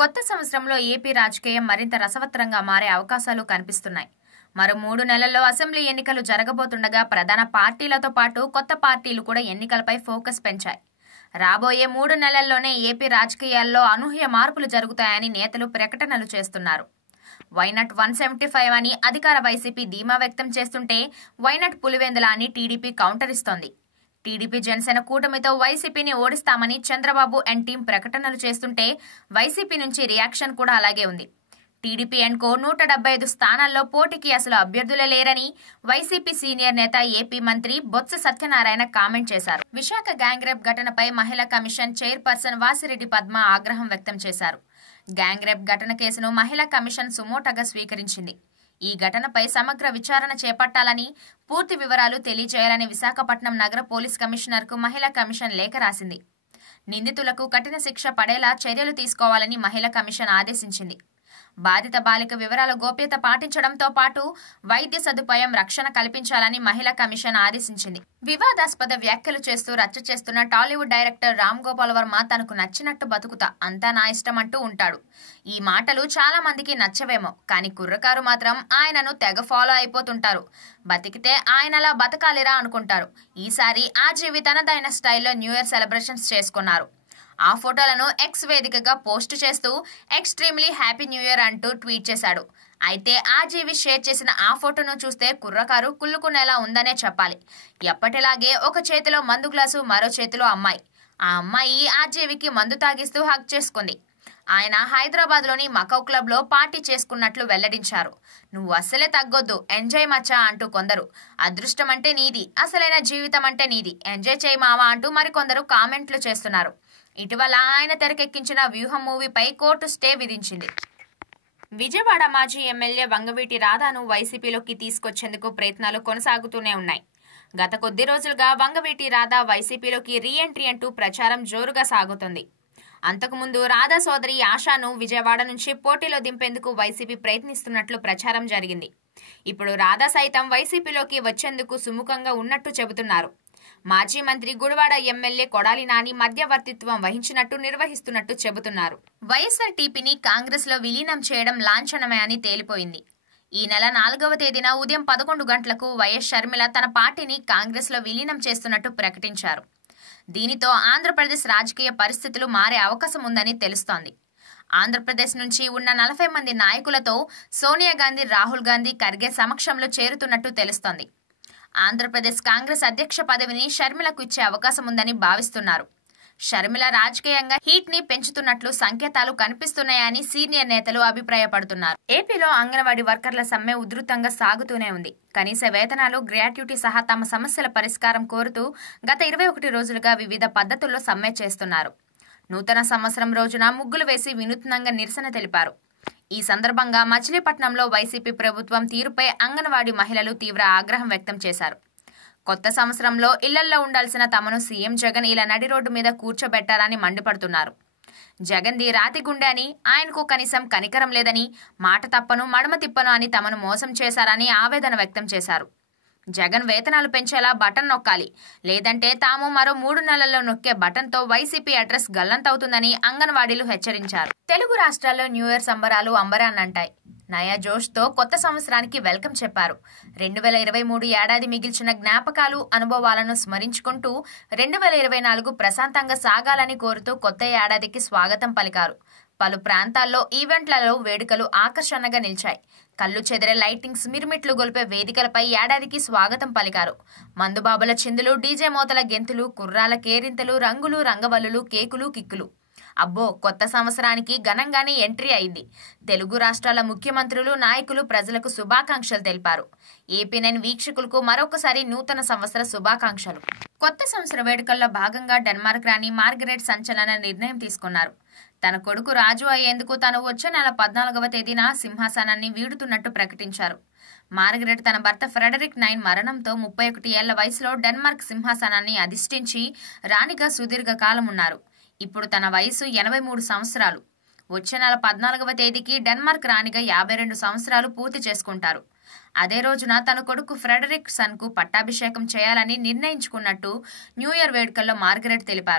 కొత్త సంవత్సరంలో ఏపీ రాజకీయం మరింత రసవత్తరంగా మారే అవకాశాలు కనిపిస్తున్నాయి. మరో 3 నెలల్లో అసెంబ్లీ ఎన్నికలు జరగబోతుండగా ప్రధాన పార్టీలతో పాటు కొత్త పార్టీలు కూడా ఎన్నికలపై ఫోకస్ పెంచాయి. రాబోయే 3 నెలల్లోనే ఏపీ రాజకీయాల్లో అనూహ్య మార్పులు జరుగుతాయని నేతలు ప్రకటనలు చేస్తున్నారు. వైనాట్ 175 అని అధికార వైసీపీ ధీమా వ్యక్తం చేస్తుంటే వైనాట్ పులివెందుల అని టీడీపీ కౌంటర్ ఇస్తోంది. టీడీపీ జనసేన కూటమితో వైసీపీని ఓడిస్తామని చంద్రబాబు అండ్ టీం ప్రకటనలు చేస్తుంటే వైసీపీ నుంచి రియాక్షన్ కూడా అలాగే ఉంది. టీడీపీ అండ్ కో 175 స్థానాల్లో పోటీకి అసలు అభ్యర్థులే లేరని వైసీపీ సీనియర్ నేత ఏపీ మంత్రి బొత్స సత్యనారాయణ కామెంట్ చేశారు. విశాఖ గ్యాంగ్ రేప్ ఘటనపై మహిళా కమిషన్ చైర్పర్సన్ వాసిరెడ్డి పద్మ ఆగ్రహం వ్యక్తం చేశారు. గ్యాంగ్ రేప్ ఘటన కేసును మహిళా కమిషన్ సుమోటోగా స్వీకరించింది. ఈ ఘటనపై సమగ్ర విచారణ చేపట్టాలని, పూర్తి వివరాలు తెలియజేయాలని విశాఖపట్నం నగర పోలీస్ కమిషనర్కు మహిళా కమిషన్ లేఖ రాసింది. నిందితులకు కఠిన శిక్ష పడేలా చర్యలు తీసుకోవాలని మహిళా కమిషన్ ఆదేశించింది. బాధిత బాలిక వివరాల గోప్యత పాటించడంతో పాటు వైద్య సదుపాయం, రక్షణ కల్పించాలని మహిళా కమిషన్ ఆదేశించింది. వివాదాస్పద వ్యాఖ్యలు చేస్తూ రచ్చ చేస్తున్న టాలీవుడ్ డైరెక్టర్ రామ్ గోపాల్ వర్మ తనకు నచ్చినట్టు బతుకుతా, అంతా నా ఇష్టం అంటూ ఉంటాడు. ఈ మాటలు చాలా మందికి నచ్చవేమో, కానీ కుర్రకారు మాత్రం ఆయనను తెగ ఫాలో అయిపోతుంటారు. బతికితే ఆయనలా బతకాలిరా అనుకుంటారు. ఈసారి ఆ జీవి తనదైన స్టైల్లో న్యూ ఇయర్ సెలబ్రేషన్స్ చేసుకున్నారు. ఆ ఫోటోలను ఎక్స్ వేదికగా పోస్ట్ చేస్తూ ఎక్స్ట్రీమ్లీ హ్యాపీ న్యూ ఇయర్ అంటూ ట్వీట్ చేశాడు. అయితే ఆ జీవి షేర్ చేసిన ఆ ఫోటోను చూస్తే కుర్రకారు కుళ్ళుకునేలా ఉందనే చెప్పాలి. ఎప్పటిలాగే ఒక చేతిలో మందు గ్లాసు, మరో చేతిలో అమ్మాయి. ఆ అమ్మాయి ఆ జీవికి మందు తాగిస్తూ హగ్ చేసుకుంది. ఆయన హైదరాబాద్లోని మకౌ క్లబ్లో పార్టీ చేసుకున్నట్లు వెల్లడించారు. నువ్వు అస్సలే తగ్గొద్దు, ఎంజాయ్ మచ్చా అంటూ కొందరు, అదృష్టం అంటే నీది, అసలైన జీవితం అంటే నీది, ఎంజాయ్ చేయి మావా అంటూ మరికొందరు కామెంట్లు చేస్తున్నారు. ఇటీవల ఆయన తెరకెక్కించిన వ్యూహం మూవీపై కోర్టు స్టే విధించింది. విజయవాడ మాజీ ఎమ్మెల్యే వంగవీటి రాధాను వైసీపీలోకి తీసుకొచ్చేందుకు ప్రయత్నాలు కొనసాగుతూనే ఉన్నాయి. గత కొద్ది రోజులుగా వంగవీటి రాధా వైసీపీలోకి రీఎంట్రీ అంటూ ప్రచారం జోరుగా సాగుతోంది. అంతకుముందు రాధా సోదరి ఆశాను విజయవాడ నుంచి పోటీలో దింపేందుకు వైసీపీ ప్రయత్నిస్తున్నట్లు ప్రచారం జరిగింది. ఇప్పుడు రాధా సైతం వైసీపీలోకి వచ్చేందుకు సుముఖంగా ఉన్నట్టు చెబుతున్నారు. మాజీ మంత్రి గుడివాడ ఎమ్మెల్యే కొడాలి నాని మధ్యవర్తిత్వం వహించినట్టు నిర్వహిస్తున్నట్టు చెబుతున్నారు. వైఎస్ఆర్ టీపీని కాంగ్రెస్ లో విలీనం చేయడం లాంఛనమే అని తేలిపోయింది. ఈ నెల 4వ తేదీన ఉదయం 11 గంటలకు వైఎస్ షర్మిల తన పార్టీని కాంగ్రెస్ లో విలీనం చేస్తున్నట్టు ప్రకటించారు. దీనితో ఆంధ్రప్రదేశ్ రాజకీయ పరిస్థితులు మారే అవకాశం ఉందని తెలుస్తోంది. ఆంధ్రప్రదేశ్ నుంచి ఉన్న 40 మంది నాయకులతో సోనియా గాంధీ, రాహుల్ గాంధీ, ఖర్గే సమక్షంలో చేరుతున్నట్టు తెలుస్తోంది. ఆంధ్రప్రదేశ్ కాంగ్రెస్ అధ్యక్ష పదవిని షర్మిలకు ఇచ్చే అవకాశం ఉందని భావిస్తున్నారు. షర్మిల రాజకీయంగా హీట్ ని పెంచుతున్నట్లు సంకేతాలు కనిపిస్తున్నాయని సీనియర్ నేతలు అభిప్రాయపడుతున్నారు. ఏపీలో అంగన్వాడీ వర్కర్ల సమ్మె ఉధృతంగా సాగుతూనే ఉంది. కనీస వేతనాలు, గ్రాట్యుటీ సహా తమ సమస్యల పరిష్కారం కోరుతూ గత 21 రోజులుగా వివిధ పద్ధతుల్లో సమ్మె చేస్తున్నారు. నూతన సంవత్సరం రోజున ముగ్గులు వేసి వినూత్నంగా నిరసన తెలిపారు. ఈ సందర్భంగా మచిలీపట్నంలో వైసీపీ ప్రభుత్వం తీరుపై అంగన్వాడీ మహిళలు తీవ్ర ఆగ్రహం వ్యక్తం చేశారు. కొత్త సంవత్సరంలో ఇళ్లల్లో ఉండాల్సిన తమను సీఎం జగన్ ఇలా నడి రోడ్డు మీద కూర్చోబెట్టారని మండిపడుతున్నారు. జగన్ది రాతి గుండె అని, ఆయనకు కనీసం కనికరం లేదని, మాట తప్పను మడమ తిప్పను అని తమను మోసం చేశారని ఆవేదన వ్యక్తం చేశారు. జగన్ వేతనాలు పెంచేలా బటన్ నొక్కాలి, లేదంటే తాము మరో 3 నెలల్లో నొక్కే బటన్తో వైసీపీ అడ్రస్ గల్లంతవుతుందని అంగన్వాడీలు హెచ్చరించారు. తెలుగు రాష్ట్రాల్లో న్యూ ఇయర్ సంబరాలు అంబరాన్నంటాయి. నయా జోష్తో కొత్త సంవత్సరానికి వెల్కమ్ చెప్పారు. 2023 ఏడాది మిగిల్చిన జ్ఞాపకాలు, అనుభవాలను స్మరించుకుంటూ 2024 ప్రశాంతంగా సాగాలని కోరుతూ కొత్త ఏడాదికి స్వాగతం పలికారు. పలు ప్రాంతాల్లో ఈవెంట్లలో వేడుకలు ఆకర్షణగా నిలిచాయి. కళ్ళు చెదిరే లైటింగ్స్, మిరుమిట్లు గొలిపే వేదికలపై ఏడాదికి స్వాగతం పలికారు. మందుబాబుల చిందులు, డీజే మోతల గెంతులు, కుర్రాల కేరింతలు, రంగులు, రంగవల్లులు, కేకులు, కిక్కులు. అబ్బో, కొత్త సంవత్సరానికి ఘనంగానే ఎంట్రీ అయింది. తెలుగు రాష్ట్రాల ముఖ్యమంత్రులు, నాయకులు ప్రజలకు శుభాకాంక్షలు తెలిపారు. ఏపీ9 వీక్షకులకు మరొకసారి నూతన సంవత్సర శుభాకాంక్షలు. కొత్త సంవత్సర వేడుకల్లో భాగంగా డెన్మార్క్ రాణి మార్గరెట్ సంచలన నిర్ణయం తీసుకున్నారు. తన కొడుకు రాజు అయ్యేందుకు తాను వచ్చే నెల 14వ తేదీన సింహాసనాన్ని వీడుతున్నట్టు ప్రకటించారు. మార్గరెట్ తన భర్త ఫ్రెడరిక్ 9 మరణంతో 31 ఏళ్ల వయసులో డెన్మార్క్ సింహాసనాన్ని అధిష్ఠించి రాణిగా సుదీర్ఘ కాలం ఉన్నారు. ఇప్పుడు తన వయసు 83 సంవత్సరాలు. వచ్చే నెల 14వ తేదీకి డెన్మార్క్ రాణిగా 52 సంవత్సరాలు పూర్తి చేసుకుంటారు. అదే రోజున తన కొడుకు ఫ్రెడరిక్ సన్కు పట్టాభిషేకం చేయాలని నిర్ణయించుకున్నట్టు న్యూ ఇయర్ వేడుకల్లో మార్గరెట్ తెలిపారు.